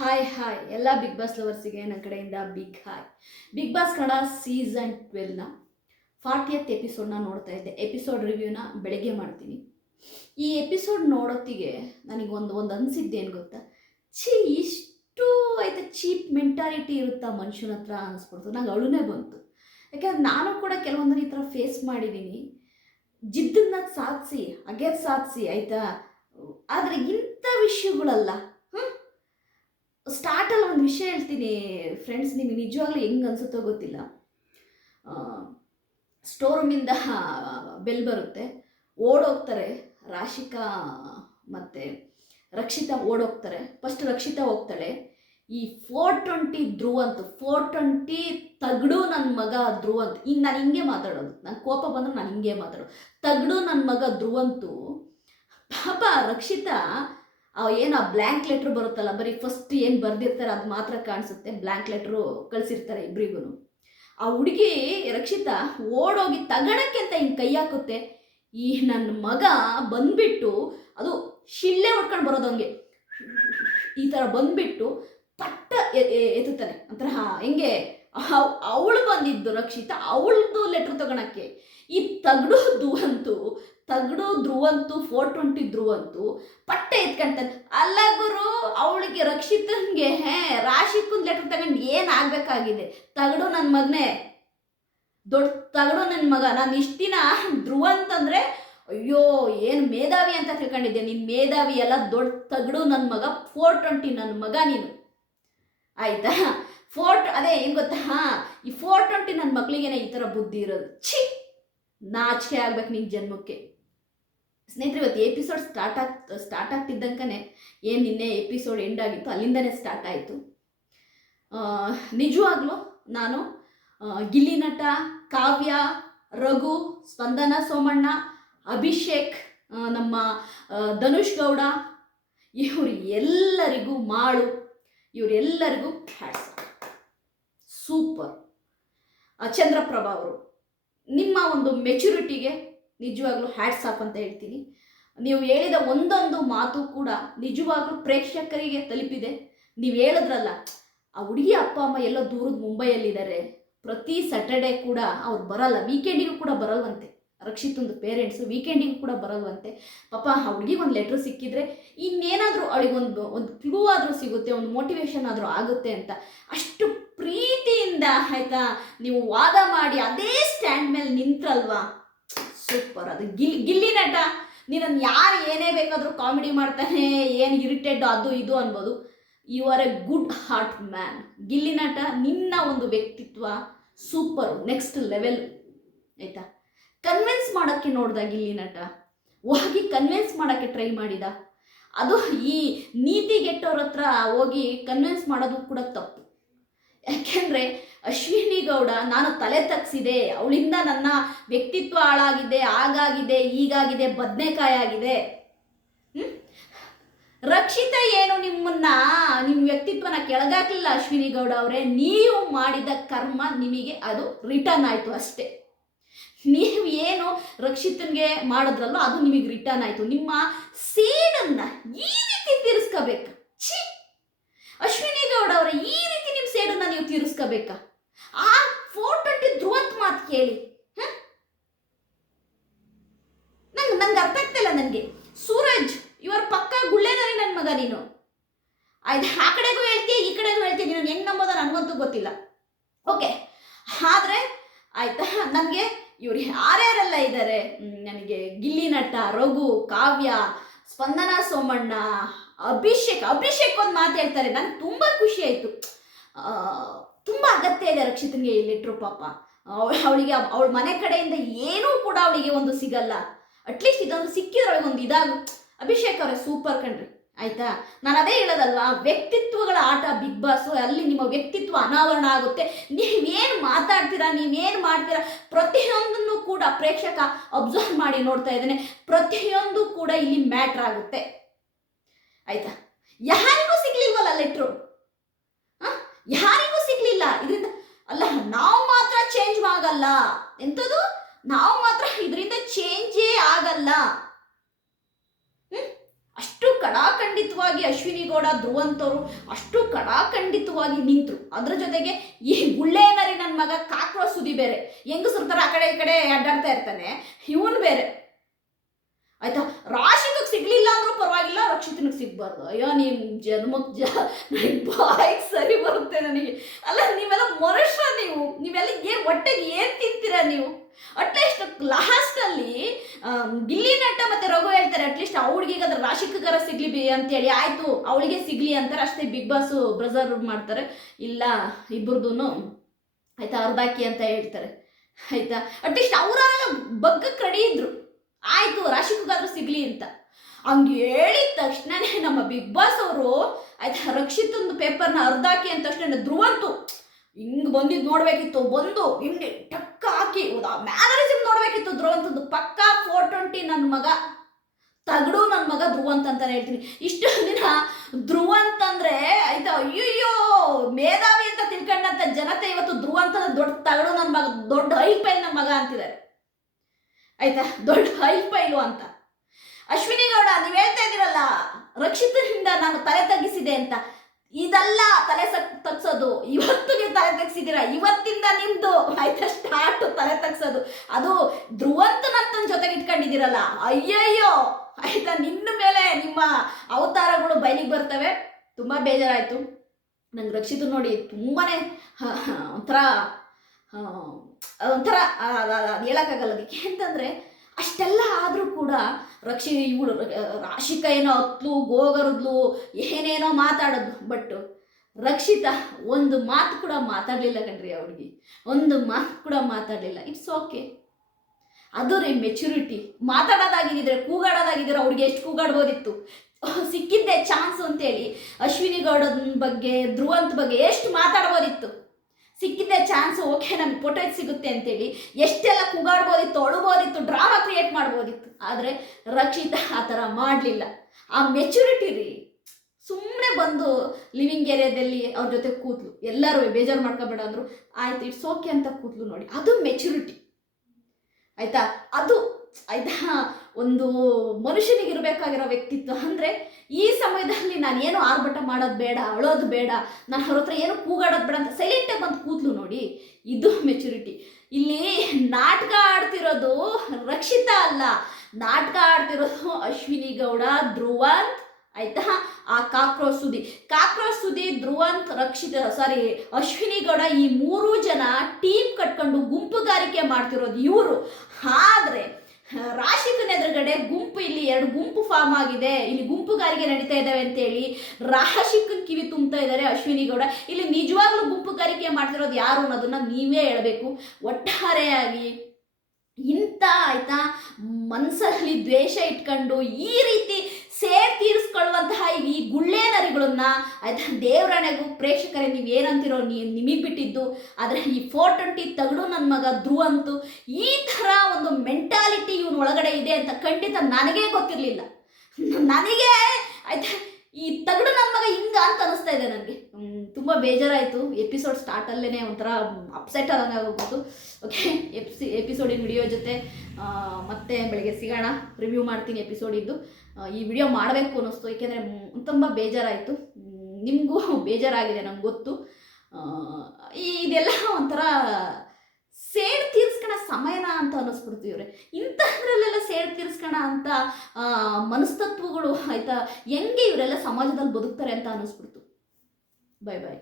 Hi hi ಎಲ್ಲ Bigg Boss ಲವರ್ಸಿಗೆ ನನ್ನ ಕಡೆಯಿಂದ big hi Bigg Boss Kannada season ಟ್ವೆಲ್ನ fortieth ಎಪಿಸೋಡ್ನ ನೋಡ್ತಾ ಇದ್ದೆ. ಎಪಿಸೋಡ್ ರಿವ್ಯೂನ ಬೆಳಗ್ಗೆ ಮಾಡ್ತೀನಿ. ಈ ಎಪಿಸೋಡ್ ನೋಡೋತ್ತಿಗೆ ನನಗೆ ಒಂದು ಒಂದು ಅನಿಸಿದ್ದೇನು ಗೊತ್ತಾ? ಛೀ, ಇಷ್ಟು ಆಯ್ತು ಚೀಪ್ ಮೆಂಟಾಲಿಟಿ ಇರುತ್ತಾ ಮನುಷ್ಯನ ಹತ್ರ ಅನಿಸ್ಬಿಡ್ತು. ನಂಗೆ ಅಳುನೇ ಬಂತು. ಯಾಕಂದ್ರೆ ನಾನು ಕೂಡ ಕೆಲವೊಂದನ್ನು ಈ ಥರ ಫೇಸ್ ಮಾಡಿದ್ದೀನಿ ಜಿದ್ದನ್ನ ಸಾಧಿಸಿ ಅಗೆರ್ ಸಾಧಿಸಿ ಆಯಿತಾ? ಆದರೆ ಇಂಥ ವಿಷಯಗಳಲ್ಲ? ಸ್ಟಾರ್ಟಲ್ಲಿ ಒಂದು ವಿಷಯ ಹೇಳ್ತೀನಿ ಫ್ರೆಂಡ್ಸ್ ನಿಮಗೆ ನಿಜವಾಗ್ಲೂ ಹೆಂಗೆ ಅನಿಸುತ್ತೋ ಗೊತ್ತಿಲ್ಲ. ಸ್ಟೋರ್ ರೂಮಿಂದ ಬೆಲ್ ಬರುತ್ತೆ. ಓಡೋಗ್ತಾರೆ, ರಾಶಿಕಾ ಮತ್ತು ರಕ್ಷಿತಾ ಓಡೋಗ್ತಾರೆ. ಫಸ್ಟ್ ರಕ್ಷಿತಾ ಹೋಗ್ತಾಳೆ. ಈ ಫೋರ್ ಟ್ವೆಂಟಿ ಧ್ರುವ ಅಂತ ಫೋರ್ ಟ್ವೆಂಟಿ ತಗಡು ನನ್ನ ಮಗ ಧ್ರುವಂತ್ ಹಿಂಗೆ ನಾನು ಹಿಂಗೆ ಮಾತಾಡೋದು. ನನ್ನ ಕೋಪ ಬಂದ್ರೆ ನಾನು ಹಿಂಗೆ ಮಾತಾಡೋದು. ತಗಡು ನನ್ನ ಮಗ ಧ್ರುವಂತು ಪಾಪ ರಕ್ಷಿತಾ ಏನು ಆ ಬ್ಲ್ಯಾಂಕ್ ಲೆಟ್ರ್ ಬರುತ್ತಲ್ಲ, ಬರೀ ಫಸ್ಟ್ ಏನು ಬರ್ದಿರ್ತಾರೆ ಅದು ಮಾತ್ರ ಕಾಣಿಸುತ್ತೆ ಬ್ಲ್ಯಾಂಕ್ ಲೆಟ್ರು ಕಳಿಸಿರ್ತಾರೆ ಇಬ್ಬರಿಗೂ ಆ ಹುಡುಗಿ ರಕ್ಷಿತಾ ಓಡೋಗಿ ತಗಣಕ್ಕೆ ಅಂತ ಹಿಂಗೆ ಕೈ ಹಾಕುತ್ತೆ. ಈ ನನ್ನ ಮಗ ಬಂದ್ಬಿಟ್ಟು ಅದು ಶಿಲ್ಲೆ ಹೊಡ್ಕೊಂಡು ಬರೋದು ಹಂಗೆ. ಈ ಥರ ಬಂದ್ಬಿಟ್ಟು ಪಟ್ಟ ಎತ್ತುತ್ತಾನೆ. ಒಂಥರ ಹೆಂಗೆ ಅವಳು ಬಂದಿದ್ದು ರಕ್ಷಿತ, ಅವಳದು ಲೆಟ್ರ್ ತಗೊಳಕ್ಕೆ ಈ ತಗಡೋದು ಧ್ರುವಂತು ತಗಡು ಧ್ರುವಂತು ಫೋರ್ ಟ್ವೆಂಟಿ ಧ್ರುವಂತು, ಪಟ್ಟೆ ಎತ್ಕೊಂತಾನೆ, ಅಲ್ಲ ಗುರು, ಅವಳಿಗೆ ರಕ್ಷಿತನ್ಗೆ, ಹೇ ರಾಶಿಕುಂದ್ ಲೆಟರ್ ತಗೊಂಡು ಏನಾಗಬೇಕಾಗಿದೆ ತಗಡು ನನ್ನ ಮಗನೇ. ದೊಡ್ಡ ತಗಡು ನನ್ನ ಮಗ. ನಾನು ಇಷ್ಟು ದಿನ ಧ್ರುವ ಅಂತಂದ್ರೆ ಅಯ್ಯೋ, ಏನು ಮೇಧಾವಿ ಅಂತ ತಿಳ್ಕೊಂಡಿದ್ದೆ. ನಿನ್ನ ಮೇಧಾವಿ ಎಲ್ಲ ದೊಡ್ಡ ತಗಡು ನನ್ನ ಮಗ ಫೋರ್ ಟ್ವೆಂಟಿ ನನ್ನ ಮಗ ನೀನು. ಆಯ್ತಾ? ಫೋರ್ ಅದೇ, ಏನು ಗೊತ್ತಾ? ಹಾಂ ಈ ಫೋರ್ ಟ್ವೆಂಟಿ ನನ್ನ ಮಕ್ಕಳಿಗೇನೆ ಈ ಥರ ಬುದ್ಧಿ ಇರೋದು. ಛೀ! ನಾಚಿಕೆ ಆಗ್ಬೇಕು ನಿನ್ನ ಜನ್ಮಕ್ಕೆ. ಸ್ನೇಹಿತರೆ, ಇವತ್ತು ಎಪಿಸೋಡ್ ಸ್ಟಾರ್ಟ್ ಆಗ್ ಸ್ಟಾರ್ಟ್ ಆಗ್ತಿದ್ದಂಕನೆ ಏನು ನಿನ್ನೆ ಎಪಿಸೋಡ್ ಎಂಡ್ ಆಗಿತ್ತು, ಅಲ್ಲಿಂದನೇ ಸ್ಟಾರ್ಟ್ ಆಯಿತು. ನಿಜವಾಗ್ಲೂ ನಾನು ಗಿಲ್ಲಿ ನಟ, ಕಾವ್ಯ, ರಘು, ಸ್ಪಂದನ ಸೋಮಣ್ಣ, ಅಭಿಷೇಕ್ ನಮ್ಮ ಧನುಷ್ ಗೌಡ, ಇವರು ಎಲ್ಲರಿಗೂ ಮಾಳು ಇವರೆಲ್ಲರಿಗೂ ಹ್ಯಾಟ್ಸ್ ಸೂಪರ್ ಚಂದ್ರಪ್ರಭಾ ಅವರು, ನಿಮ್ಮ ಒಂದು ಮೆಚುರಿಟಿಗೆ ನಿಜವಾಗ್ಲೂ ಹ್ಯಾಟ್ಸ್ ಆಫ್ ಅಂತ ಹೇಳ್ತೀನಿ. ನೀವು ಹೇಳಿದ ಒಂದೊಂದು ಮಾತು ಕೂಡ ನಿಜವಾಗ್ಲೂ ಪ್ರೇಕ್ಷಕರಿಗೆ ತಲುಪಿದೆ. ನೀವು ಹೇಳಿದ್ರಲ್ಲ, ಆ ಹುಡುಗಿ ಅಪ್ಪ, ಅಮ್ಮ ಎಲ್ಲೋ ದೂರದ ಮುಂಬೈಯಲ್ಲಿದ್ದಾರೆ. ಪ್ರತಿ ಸ್ಯಾಟರ್ಡೆ ಕೂಡ ಅವ್ರು ಬರಲ್ಲ. ವೀಕೆಂಡಿಗೂ ಕೂಡ ಬರಲ್ವಂತೆ. ರಕ್ಷಿತಂದು ಪೇರೆಂಟ್ಸು ವೀಕೆಂಡಿಗೂ ಕೂಡ ಬರಲ್ವಂತೆ. ಪಾಪ, ಆ ಹುಡುಗಿಗೆ ಒಂದು ಲೆಟ್ರ್ ಸಿಕ್ಕಿದ್ರೆ ಇನ್ನೇನಾದರೂ ಅವಳಿಗೊಂದು ಒಂದು ಕ್ಲೂ ಆದರೂ ಸಿಗುತ್ತೆ, ಒಂದು ಮೋಟಿವೇಶನ್ ಆದರೂ ಆಗುತ್ತೆ ಅಂತ. ಅಷ್ಟು ಪ್ರೀತಿಯಿಂದ ಆಯಿತಾ, ನೀವು ವಾದ ಮಾಡಿ, ಅದೇ ಸ್ಟ್ಯಾಂಡ್ ಮೇಲೆ ನಿಂತ್ರಲ್ವಾ? ಸೂಪರ್. ಅದು ಗಿಲ್, ಗಿಲ್ಲಿ ನಟ. ನೀನನ್ನು ಯಾರು ಏನೇ ಬೇಕಾದರೂ ಕಾಮಿಡಿ ಮಾಡ್ತಾನೆ, ಏನು ಇರಿಟೇಟ್ ಅದು ಇದು ಅನ್ಬೋದು. You are a good heart man Gilli ನಟ, ನಿನ್ನ ಒಂದು ವ್ಯಕ್ತಿತ್ವ ಸೂಪರು. ನೆಕ್ಸ್ಟ್ ಲೆವೆಲ್ ಆಯ್ತಾ? ಕನ್ವಿನ್ಸ್ ಮಾಡೋಕ್ಕೆ ನೋಡ್ದ ಗಿಲ್ಲಿ ನಟ. ಹೋಗಿ ಕನ್ವಿನ್ಸ್ ಮಾಡೋಕ್ಕೆ ಟ್ರೈ ಮಾಡಿದ. ಅದು ಈ ನೀತಿಗೆಟ್ಟವ್ರ ಹತ್ರ ಹೋಗಿ ಕನ್ವಿನ್ಸ್ ಮಾಡೋದು ಕೂಡ ತಪ್ಪು. ಯಾಕೆಂದರೆ ಅಶ್ವಿನಿ ಗೌಡ, ನಾನು ತಲೆ ತಗ್ಸಿದೆ. ಅವಳಿಂದ ನನ್ನ ವ್ಯಕ್ತಿತ್ವ ಹಾಳಾಗಿದೆ ಆಗಾಗಿದೆ ಈಗಾಗಿದೆ ಬದನೆಕಾಯಿ ಆಗಿದೆ. ರಕ್ಷಿತ ಏನು ನಿಮ್ಮನ್ನ? ನಿಮ್ಮ ವ್ಯಕ್ತಿತ್ವನ ಕೆಳಗಾಕಲಿಲ್ಲ ಅಶ್ವಿನಿ ಗೌಡ ಅವರೇ. ನೀವು ಮಾಡಿದ ಕರ್ಮ ನಿಮಗೆ ಅದು ರಿಟರ್ನ್ ಆಯಿತು ಅಷ್ಟೇ. ನೀವು ಏನು ರಕ್ಷಿತನ್ಗೆ ಮಾಡಿದ್ರಲ್ಲ ಅದು ನಿಮಗೆ ರಿಟರ್ನ್ ಆಯಿತು. ನಿಮ್ಮ ಸೇಡನ್ನ ಈ ರೀತಿ ತೀರಿಸ್ಕೋಬೇಕು? ಛೀ! ಅಶ್ವಿನಿ ಗೌಡ ಅವರೇ, ಈ ರೀತಿ ನಿಮ್ಮ ಸೇಡನ್ನ ನೀವು ತೀರಿಸ್ಕೋಬೇಕಾ? ಆ ಫೋರ್ ಟ್ವೆಂಟಿ ಧ್ರುವತ್ ಮಾತು ಕೇಳಿ. ನಂಗೆ ನಂಗೆ ಅರ್ಥ ಆಗ್ತಾ ಇಲ್ಲ ನನಗೆ. ಸೂರಜ್, ಇವರ ಪಕ್ಕ ಗುಳ್ಳೆನರಿ ನನ್ನ ಮಗ ನೀನು. ಆಯ್ತು, ಆ ಕಡೆಗೂ ಹೇಳ್ತೀಯ, ಈ ಕಡೆಗೂ ಹೇಳ್ತೀಯ ನೀನು. ಹೆಂಗೆ ನಂಬೋದ ನನಗಂತೂ ಗೊತ್ತಿಲ್ಲ. ಓಕೆ. ಆದರೆ, ಆಯ್ತಾ, ನನಗೆ ಇವ್ರು ಯಾರ್ಯಾರೆಲ್ಲ ಇದ್ದಾರೆ ನನಗೆ ಗಿಲ್ಲಿ ನಟ, ರಘು, ಕಾವ್ಯ, ಸ್ಪಂದನ ಸೋಮಣ್ಣ, ಅಭಿಷೇಕ್. ಅಭಿಷೇಕ್ ಒಂದು ಮಾತು ಹೇಳ್ತಾರೆ. ನನಗೆ ತುಂಬ ಖುಷಿ ಆಯಿತು. ತುಂಬ ಅಗತ್ಯ ಇದೆ ರಕ್ಷಿತನಿಗೆ ಈ ಲೆಟ್ರು ಪಾಪ. ಅವಳಿಗೆ, ಅವಳ ಮನೆ ಕಡೆಯಿಂದ ಏನೂ ಕೂಡ ಅವಳಿಗೆ ಒಂದು ಸಿಗಲ್ಲ. ಅಟ್ಲೀಸ್ಟ್ ಇದೊಂದು ಸಿಕ್ಕಿದ್ರೆ ಒಂದು ಇದಾಗು. ಅಭಿಷೇಕ್ ಅವರೇ ಸೂಪರ್ ಕಣ್ರಿ. ಆಯ್ತಾ? ನಾನು ಅದೇ ಹೇಳೋದಲ್ವಾ? ವ್ಯಕ್ತಿತ್ವಗಳ ಆಟ ಬಿಗ್ ಬಾಸ್, ಅಲ್ಲಿ ನಿಮ್ಮ ವ್ಯಕ್ತಿತ್ವ ಅನಾವರಣ ಆಗುತ್ತೆ. ನೀವೇನು ಮಾತಾಡ್ತೀರಾ, ನೀವೇನು ಮಾಡ್ತೀರಾ, ಪ್ರತಿಯೊಂದನ್ನು ಕೂಡ ಪ್ರೇಕ್ಷಕ ಅಬ್ಸರ್ವ್ ಮಾಡಿ ನೋಡ್ತಾ ಇದ್ದೇನೆ. ಪ್ರತಿಯೊಂದು ಕೂಡ ಇಲ್ಲಿ ಮ್ಯಾಟ್ರ್ ಆಗುತ್ತೆ. ಆಯ್ತಾ? ಯಾರಿಗೂ ಸಿಗ್ಲಿಲ್ವಲ್ಲ ಲೆಟ್ರು ಯಾರಿಗೂ ಸಿಗ್ಲಿಲ್ಲ. ಇದರಿಂದ ಅಲ್ಲ, ನಾವು ಮಾತ್ರ ಚೇಂಜ್ ಆಗಲ್ಲ. ಎಂಥದ್ದು ನಾವು ಮಾತ್ರ ಇದರಿಂದ ಚೇಂಜೇ ಆಗಲ್ಲ? ಅಷ್ಟು ಕಡಾಖಂಡಿತವಾಗಿ ಅಶ್ವಿನಿ ಗೌಡ ಧ್ರುವಂತವರು ಅಷ್ಟು ಕಡಾಖಂಡಿತವಾಗಿ ನಿಂತರು. ಅದ್ರ ಜೊತೆಗೆ ಈ ಗುಳ್ಳೇನರಿ ನನ್ನ ಮಗ, ಕಾಕ್ರೋಚ್ ಸುದಿ ಬೇರೆ. ಹೆಂಗಸ್ರ ಥರ ಆ ಕಡೆ ಈ ಕಡೆ ಅಡ್ಡಾಡ್ತಾ ಇರ್ತಾನೆ. ಇವನು ಬೇರೆ. ಆಯ್ತಾ? ರಾಶಿನಗ್ ಸಿಗ್ಲಿಲ್ಲ ಅಂದ್ರೂ ಪರವಾಗಿಲ್ಲ, ರಕ್ಷಿತನಿಗೆ ಸಿಗ್ಬಾರ್ದು. ಅಯ್ಯೋ ನಿಮ್ ಜನ್ಮಕ್ಕೆ ಜ ಬಾಯಿಗೆ ಸರಿ ಬರುತ್ತೆ ನನಗೆ. ಅಲ್ಲ, ನೀವೆಲ್ಲ ಮನುಷ್ಯ ನೀವು. ನೀವೆಲ್ಲ ಏನ್ ಹೊಟ್ಟೆಗೆ ಏನ್ ತಿಂತೀರಾ ನೀವು? ಅಟ್ಲೀಸ್ಟ್ ಲಾಸ್ಟ್ ಅಲ್ಲಿ ಗಿಲ್ಲಿ ನಟ ಮತ್ತೆ ರಘು ಹೇಳ್ತಾರೆ ಅಟ್ಲೀಸ್ಟ್ ಅವಳಿಗೆ ಅದ್ರ ರಾಶಿಕರ ಸಿಗ್ಲಿ ಬಿ ಅಂತೇಳಿ. ಆಯ್ತು, ಅವಳಿಗೆ ಸಿಗ್ಲಿ ಅಂತಾರೆ. ಅಷ್ಟೇ ಬಿಗ್ ಬಾಸ್ ಬ್ರಜರ್ ಮಾಡ್ತಾರೆ. ಇಲ್ಲ ಇಬ್ಬರದೂ ಆಯ್ತಾ ಅವ್ರದಾಕಿ ಅಂತ ಹೇಳ್ತಾರೆ. ಆಯ್ತಾ? ಅಟ್ಲೀಸ್ಟ್ ಅವರ ಬಗ್ಗಕ್ಕೆ ಕಡಿ ಇದ್ರು. ಆಯ್ತು ರಾಶಿಕಗಾದ್ರೂ ಸಿಗ್ಲಿ ಅಂತ. ಹಂಗೆ ಹೇಳಿದ ತಕ್ಷಣನೇ ನಮ್ಮ ಬಿಗ್ ಬಾಸ್ ಅವರು, ಆಯ್ತಾ ರಕ್ಷಿತಂದು ಪೇಪರ್ನ ಅರ್ಧಾಕಿ ಅಂದ ತಕ್ಷಣ ಧ್ರುವಂತು ಹಿಂಗೆ ಬಂದಿದ್ದು ನೋಡಬೇಕಿತ್ತು, ಬಂದು ಹಿಂಗೆ ಟಕ್ಕ ಹಾಕಿ ಮ್ಯಾನರಿಸಮ್ ನೋಡಬೇಕಿತ್ತು ಧ್ರುವಂತದ್ದು ಪಕ್ಕಾ ಫೋರ್ ಟ್ವೆಂಟಿ ನನ್ನ ಮಗ, ತಗಡು ನನ್ನ ಮಗ ಧ್ರುವಂತ ಅಂತಾನೆ ಹೇಳ್ತೀನಿ. ಇಷ್ಟೊಂದು ದಿನ ಧ್ರುವಂತ ಅಂದ್ರೆ ಆಯ್ತಾ, ಅಯ್ಯಯ್ಯೋ, ಮೇಧಾವಿ ಅಂತ ತಿಳ್ಕೊಂಡಂತ ಜನತೆ ಇವತ್ತು ಧ್ರುವಂತ ದೊಡ್ಡ ತಗಡು ನನ್ನ ಮಗ, ದೊಡ್ಡ ಐ ನನ್ನ ಮಗ ಅಂತಿದ್ದಾರೆ. ಆಯ್ತಾ? ದೊಡ್ಡ ಐ ಪೈಲು ಅಂತ. ಅಶ್ವಿನಿ ಗೌಡ, ನೀವು ಹೇಳ್ತಾ ಇದ್ದೀರಲ್ಲ, ರಕ್ಷಿತರಿಂದ ನಾನು ತಲೆ ತಗ್ಗಿಸಿದೆ ಅಂತ. ಇದೆಲ್ಲ ತಲೆ ತಗ್ಸೋದು. ಇವತ್ತು ನೀವು ತಲೆ ತಗ್ಸಿದ್ದೀರಾ? ಇವತ್ತಿಂದ ನಿಮ್ದು. ಆಯ್ತಾ? ಸ್ಟಾರ್ಟ್ ತಲೆ ತಗ್ಸೋದು. ಅದು ಧ್ರುವಂತನಂತನ ಜೊತೆಗೆ ಇಟ್ಕೊಂಡಿದ್ದೀರಲ್ಲ. ಅಯ್ಯಯ್ಯೋ! ಆಯ್ತಾ? ನಿನ್ನ ಮೇಲೆ ನಿಮ್ಮ ಅವತಾರಗಳು ಬಯಲಿಗೆ ಬರ್ತವೆ. ತುಂಬಾ ಬೇಜಾರಾಯ್ತು. ನಂಗೆ ರಕ್ಷಿತು ನೋಡಿ ತುಂಬಾನೇ ಒಂಥರ ಒಂಥರ ಹೇಳೋಕ್ಕಾಗಲ್ಲ ಅದಕ್ಕೆ. ಅಂತಂದ್ರೆ ಅಷ್ಟೆಲ್ಲ ಆದರೂ ಕೂಡ ರಕ್ಷಿ, ಇವಳು ರಾಶಿಕ ಏನೋ ಹತ್ಲು ಗೋಗರದ್ಲು, ಏನೇನೋ ಮಾತಾಡೋದು. ಬಟ್ ರಕ್ಷಿತ ಒಂದು ಮಾತು ಕೂಡ ಮಾತಾಡಲಿಲ್ಲ ಕಣ್ರಿ ಅವ್ರಿಗೆ ಒಂದು ಮಾತು ಕೂಡ ಮಾತಾಡಲಿಲ್ಲ. ಇಟ್ಸ್ ಓಕೆ ಅದು ರೀ ಮೆಚುರಿಟಿ ಮಾತಾಡೋದಾಗಿದ್ದರೆ ಕೂಗಾಡೋದಾಗಿದ್ದರೆ ಅವ್ರಿಗೆ ಎಷ್ಟು ಕೂಗಾಡ್ಬೋದಿತ್ತು. ಸಿಕ್ಕಿದ್ದೆ ಚಾನ್ಸ್ ಅಂತೇಳಿ ಅಶ್ವಿನಿ ಗೌಡನ ಬಗ್ಗೆ, ಧ್ರುವಂತ ಬಗ್ಗೆ ಎಷ್ಟು ಮಾತಾಡ್ಬೋದಿತ್ತು. ಸಿಕ್ಕಿದ್ದೆ ಚಾನ್ಸ್ ಓಕೆ ನಮ್ಗೆ ಪೊಟೇಜ್ ಸಿಗುತ್ತೆ ಅಂತೇಳಿ. ಎಷ್ಟೆಲ್ಲ ಕೂಗಾಡ್ಬೋದಿತ್ತು ಅಳುಬೋದಿತ್ತು ಡ್ರಾಮಾ ಕ್ರಿಯೇಟ್ ಮಾಡ್ಬೋದಿತ್ತು. ಆದರೆ ರಕ್ಷಿತಾ ಆ ಥರ ಮಾಡಲಿಲ್ಲ. ಆ ಮೆಚುರಿಟಿ ರೀ. ಸುಮ್ಮನೆ ಬಂದು ಲಿವಿಂಗ್ ಏರಿಯಾದಲ್ಲಿ ಅವ್ರ ಜೊತೆ ಕೂತ್ಲು ಎಲ್ಲರೂ ಬೇಜಾರು ಮಾಡ್ಕೋಬೇಡ ಅಂದ್ರು, ಆಯ್ತು ಇಟ್ಸ್ ಓಕೆ ಅಂತ ಕೂತ್ಲು ನೋಡಿ. ಅದು ಮೆಚುರಿಟಿ ಆಯಿತಾ? ಅದು ಆಯ್ತಾ ಒಂದು ಮನುಷ್ಯನಿಗೆ ಇರಬೇಕಾಗಿರೋ ವ್ಯಕ್ತಿತ್ವ ಅಂದರೆ ಈ ಸಮಯದಲ್ಲಿ ನಾನು ಏನು ಆರ್ಭಟ ಮಾಡೋದು ಬೇಡ, ಅಳೋದು ಬೇಡ, ನಾನು ಅವ್ರ ಹತ್ರ ಏನು ಕೂಗಾಡೋದು ಬೇಡ ಅಂತ ಸೈಲೆಂಟಾಗಿ ಬಂದು ಕೂತ್ಲು ನೋಡಿ, ಇದು ಮೆಚುರಿಟಿ ಇಲ್ಲಿ ನಾಟಕ ಆಡ್ತಿರೋದು ರಕ್ಷಿತಾ ಅಲ್ಲ, ನಾಟಕ ಆಡ್ತಿರೋದು ಅಶ್ವಿನಿ ಗೌಡ, ಧ್ರುವಂತ್, ಆಯ್ತಾ? ಆ cockroach Sudhi. Cockroach Sudhi, Dhruvanth Rakshita sorry Ashwini Gowda ಈ ಮೂರು ಜನ ಟೀಮ್ ಕಟ್ಕೊಂಡು ಗುಂಪುಗಾರಿಕೆ ಮಾಡ್ತಿರೋದು ಇವರು. ಆದ್ರೆ ರಾಶಿಕನ ಎದುರುಗಡೆ ಗುಂಪು ಇಲ್ಲಿ ಎರಡು ಗುಂಪು ಫಾರ್ಮ್ ಆಗಿದೆ. ಇಲ್ಲಿ ಗುಂಪುಗಾರಿಕೆ ನಡೀತಾ ಇದ್ದಾವೆ ಅಂತೇಳಿ ರಾಶಿಕ ಕಿವಿ ತುಂಬ್ತಾ ಇದ್ದಾರೆ ಅಶ್ವಿನಿ ಗೌಡ. ಇಲ್ಲಿ ನಿಜವಾಗ್ಲೂ ಗುಂಪುಗಾರಿಕೆ ಮಾಡ್ತಿರೋದು ಯಾರು ಅನ್ನೋದನ್ನ ನೀವೇ ಹೇಳಬೇಕು. ಒಟ್ಟಾರೆಯಾಗಿ ಇಂಥ, ಆಯ್ತಾ ಮನಸ್ಸಲ್ಲಿ ದ್ವೇಷ ಇಟ್ಕೊಂಡು ಈ ರೀತಿ ಸೇರ್ ತೀರಿಸ್ಕೊಳ್ಳುವಂತಹ ಈ ಗುಳ್ಳೆ ನರಿಗಳನ್ನ ಆಯ್ತಾ ದೇವರಣೆಗೂ ಪ್ರೇಕ್ಷಕರೇ, ನೀವು ಏನಂತಿರೋ ನಿಮಗೆ ಬಿಟ್ಟಿದ್ದು. ಆದರೆ ಈ ಫೋರ್ ಟ್ವೆಂಟಿ ತಗಡು ನನ್ನ ಮಗ ಧ್ರುವ ಧ್ರುವಂತು ಈ ಥರ ಒಂದು ಮೆಂಟಾಲಿಟಿ ಇವನ ಒಳಗಡೆ ಇದೆ ಅಂತ ಖಂಡಿತ ನನಗೇ ಗೊತ್ತಿರಲಿಲ್ಲ. ನನಗೆ ಆಯ್ತಾ, ಈ ತಗಡು ನನ್ನ ಮಗ ಹಿಂಗ ಅಂತ ಅನಿಸ್ತಾ ಇದೆ ನನಗೆ. ತುಂಬ ಬೇಜಾರಾಯಿತು. ಎಪಿಸೋಡ್ ಸ್ಟಾರ್ಟಲ್ಲೇ ಒಂಥರ ಅಪ್ಸೆಟ್ ಆದಂಗೆ ಆಗೋಗ್ಬಿಟ್ಟು ಓಕೆ ಎಪ್ಸಿ ಎಪಿಸೋಡಿನ ವಿಡಿಯೋ ಜೊತೆ ಮತ್ತೆ ಬೆಳಗ್ಗೆ ಸಿಗೋಣ ರಿವ್ಯೂ ಮಾಡ್ತೀನಿ ಎಪಿಸೋಡಿದ್ದು ಈ ವಿಡಿಯೋ ಮಾಡಬೇಕು ಅನ್ನಿಸ್ತು ಏಕೆಂದರೆ ತುಂಬ ಬೇಜಾರಾಯಿತು. ನಿಮಗೂ ಬೇಜಾರಾಗಿದೆ ನಂಗೆ ಗೊತ್ತು. ಇದೆಲ್ಲ ಒಂಥರ ಸೇಡ್ ತೀರ್ಸ್ಕೊಳ ಸಮಯನ ಅಂತ ಅನ್ನಿಸ್ಬಿಡ್ತು ಇವ್ರೆ ಇಂಥದ್ರಲ್ಲೆಲ್ಲ ಸೇಡ್ ತೀರ್ಸ್ಕೊಳ ಅಂತ ಮನಸ್ತತ್ವಗಳು ಆಯಿತಾ, ಹೆಂಗೆ ಇವರೆಲ್ಲ ಸಮಾಜದಲ್ಲಿ ಬದುಕ್ತಾರೆ ಅಂತ ಅನ್ನಿಸ್ಬಿಡ್ತು. ಬಾಯ್ ಬಾಯ್